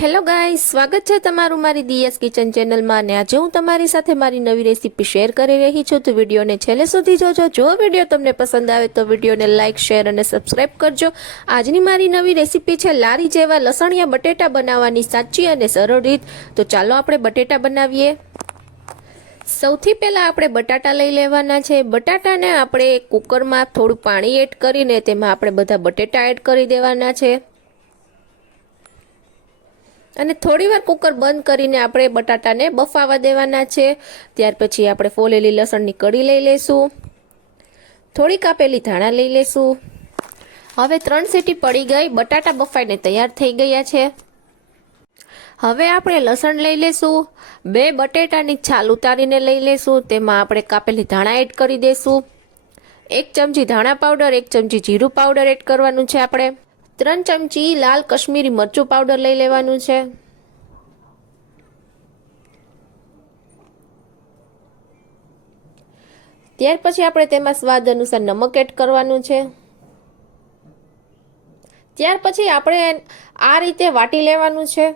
Hello guys સ્વાગત છે તમારું મારી દીએસ કિચન ચેનલમાં અને આજે હું તમારી સાથે મારી નવી રેસીપી શેર કરી રહી છું. તો વિડીયોને છેલ્લે સુધી જોજો. જો વીડિયો તમને પસંદ આવે તો વિડીયોને લાઇક શેર અને સબસ્ક્રાઇબ કરજો. આજની મારી નવી રેસીપી છે લારી જેવા લસણિયા બટેટા બનાવવાની સાચી અને સરળ રીત. તો ચાલો આપણે બટેટા બનાવીએ. સૌથી પહેલાં આપણે બટાટા લઈ લેવાના છે. બટાટાને આપણે કુકરમાં થોડું પાણી એડ કરીને તેમાં આપણે બધા બટેટા એડ કરી દેવાના છે. અને થોડીવાર કુકર બંધ કરીને આપણે બટાટાને બફાવા દેવાના છે. ત્યાર પછી આપણે ફોલેલી લસણની કડી લઈ લઈશું. થોડી કાપેલી ધાણા લઈ લઈશું. હવે ત્રણ સીટી પડી ગઈ, બટાટા બફાઈને તૈયાર થઈ ગયા છે. હવે આપણે લસણ લઈ લઈશું. બે બટેટાની છાલ ઉતારીને લઈ લઈશું. તેમાં આપણે કાપેલી ધાણા એડ કરી દઈશું. એક ચમચી ધાણા પાવડર, એક ચમચી જીરું પાવડર એડ કરવાનું છે આપણે. ત્રણ ચમચી લાલ કશ્મીરી મરચું પાવડર લઈ લેવાનું છે. ત્યાર પછી આપણે તેમાં સ્વાદ અનુસાર નમક એડ કરવાનું છે. ત્યાર પછી આપણે આ રીતે વાટી લેવાનું છે.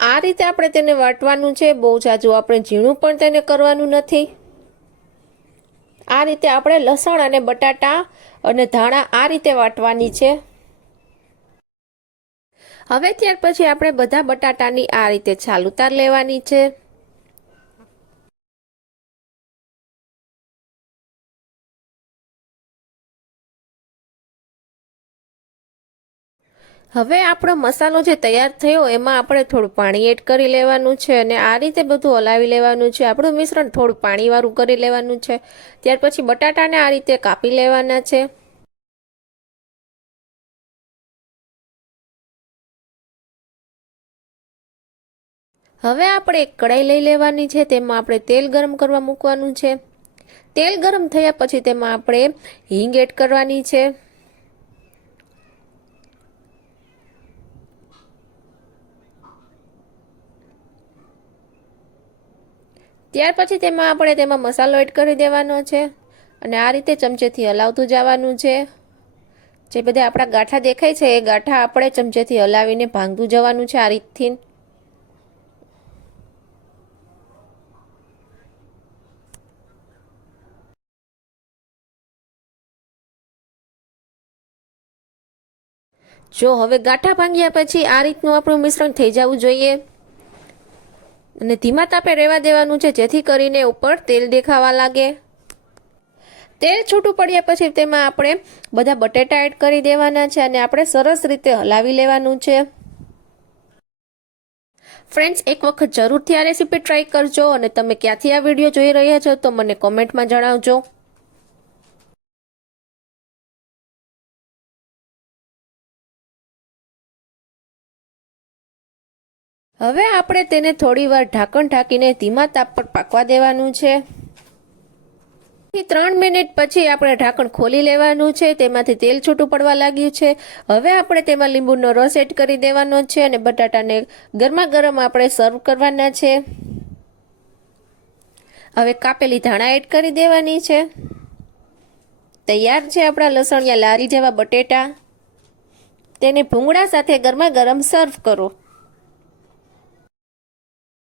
આ રીતે આપણે તેને વાટવાનું છે. બહુ જાજુ આપણે ઝીણું પણ તેને કરવાનું નથી. આ રીતે આપણે લસણ અને બટાટા અને ધાણા આ રીતે વાટવાની છે. હવે ત્યાર પછી આપણે બધા બટાટાની આ રીતે છાલ ઉતાર લેવાની છે. હવે આપણો મસાલો જે તૈયાર થયો, એમાં આપણે થોડું પાણી એડ કરી લેવાનું છે અને આ રીતે બધું હલાવી લેવાનું છે. આપણું મિશ્રણ થોડું પાણીવાળું કરી લેવાનું છે. ત્યાર પછી બટાટાને આ રીતે કાપી લેવાના છે. હવે આપણે એક કડાઈ લઈ લેવાની છે, તેમાં આપણે તેલ ગરમ કરવા મૂકવાનું છે. તેલ ગરમ થયા પછી તેમાં આપણે હિંગ એડ કરવાની છે. ત્યાર પછી તેમાં આપણે તેમાં મસાલો એડ કરી દેવાનો છે અને આ રીતે ચમચેથી હલાવતું જવાનું છે. જે બધા આપણા ગાંઠા દેખાય છે, એ ગાંઠા આપણે ચમચેથી હલાવીને ભાંગતું જવાનું છે આ રીતથી. જો હવે ગાંઠા ભાંગ્યા પછી આ રીતનું આપણું મિશ્રણ થઈ જવું જોઈએ. અને ધીમા તાપે રહેવા દેવાનું છે, જેથી કરીને ઉપર તેલ દેખાવા લાગે. તેલ છૂટું પડ્યા પછી તેમાં આપણે બધા બટેટા એડ કરી દેવાના છે અને આપણે સરસ રીતે હલાવી લેવાનું છે. ફ્રેન્ડ્સ, એક વખત જરૂરથી આ રેસીપી ટ્રાય કરજો અને તમે ક્યાંથી આ વીડિયો જોઈ રહ્યા છો તો મને કોમેન્ટમાં જણાવજો. હવે આપણે તેને થોડીવાર ઢાંકણ ઢાંકીને ધીમા તાપ પર પાકવા દેવાનું છે. ત્રણ મિનિટ પછી આપણે ઢાંકણ ખોલી લેવાનું છે. તેમાંથી તેલ છૂટું પડવા લાગ્યું છે. હવે આપણે તેમાં લીંબુનો રસ એડ કરી દેવાનો છે અને બટાટાને ગરમા ગરમ આપણે સર્વ કરવાના છે. હવે કાપેલી ધાણા એડ કરી દેવાની છે. તૈયાર છે આપણા લસણિયા લારી જેવા બટેટા. તેને ભૂંગળા સાથે ગરમા ગરમ સર્વ કરો.